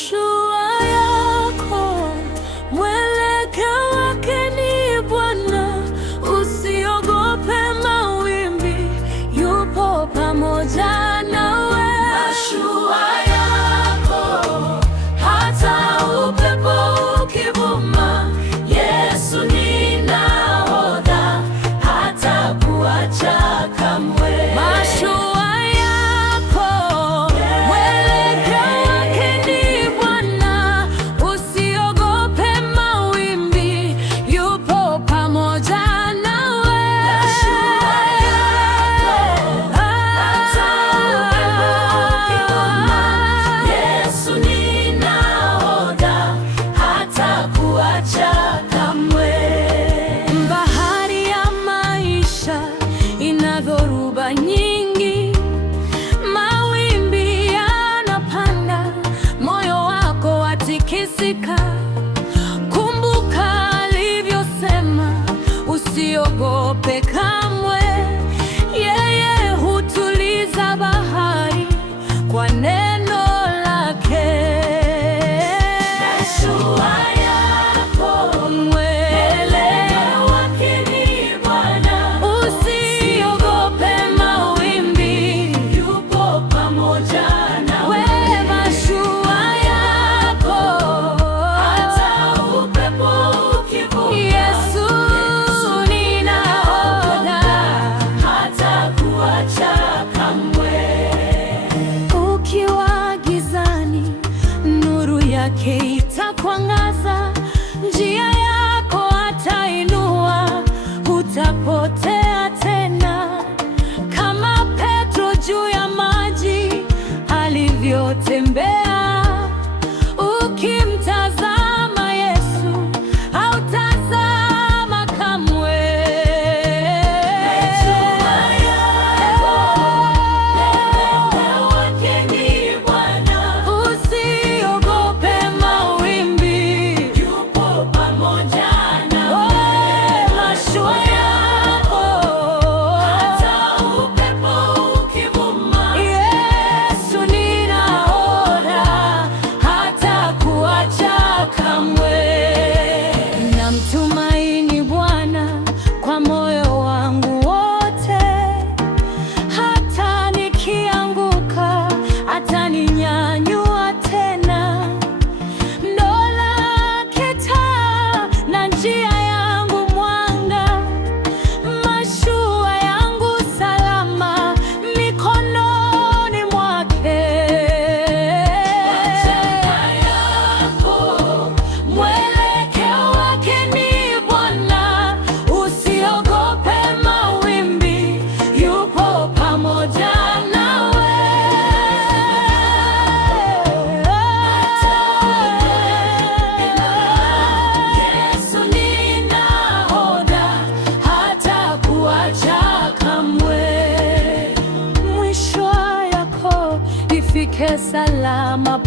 mashua yako, mwelekeo wake ni Bwana. Usiogope mawimbi, yupo pamoja nawe. Mashua yako, hata upepo ukivuma, Yesu ni nahodha, hatakuacha kamwe. Mashua yako, mwelekeo wake ni Bwana. Usiogope mawimbi, yupo pamoja nawe. Mashua yako, hata upepo ukivuma, Yesu ni nahodha, hatakuacha kamwe. Bahari ya maisha ina dhoruba nyingi, mawimbi yanapanda, moyo wako watikisika. Kumbuka alivyosema, usiogope kamwe. Yeye hutuliza bahari kwa neno lake. Mashua yako, mwelekeo wake ni Bwana. Usiogope mawimbi, yupo pamoja nawe. Mashua yako, hata upepo ukivuma, Yesu ni nahodha, hatakuacha kamwe. Ukiwa gizani, nuru yake itakuangaza. Njia yako atainua, hutapotea tena. Kama Petro juu ya maji alivyotembea, ukimtazama Yesu hautazama kamwe. Mashua yako, mwelekeo wake ni Bwana. Usiogope mawimbi, yupo pamoja nawe. Mashua yako, hata upepo ukivuma, Yesu ni nahodha, hatakuacha kamwe. Namtumaini Bwana kwa moyo wangu wote, hata nikianguka ataninyanyua tena. Neno lake taa na njia yangu mwanga, mashua yangu salama mikononi mwake. Mashua yako, mwelekeo wake ni Bwana. Usiogope mawimbi, yupo pamoja nawe. Yesu ni nahodha, hatakuacha kamwe. Mwisho yako ifike salama.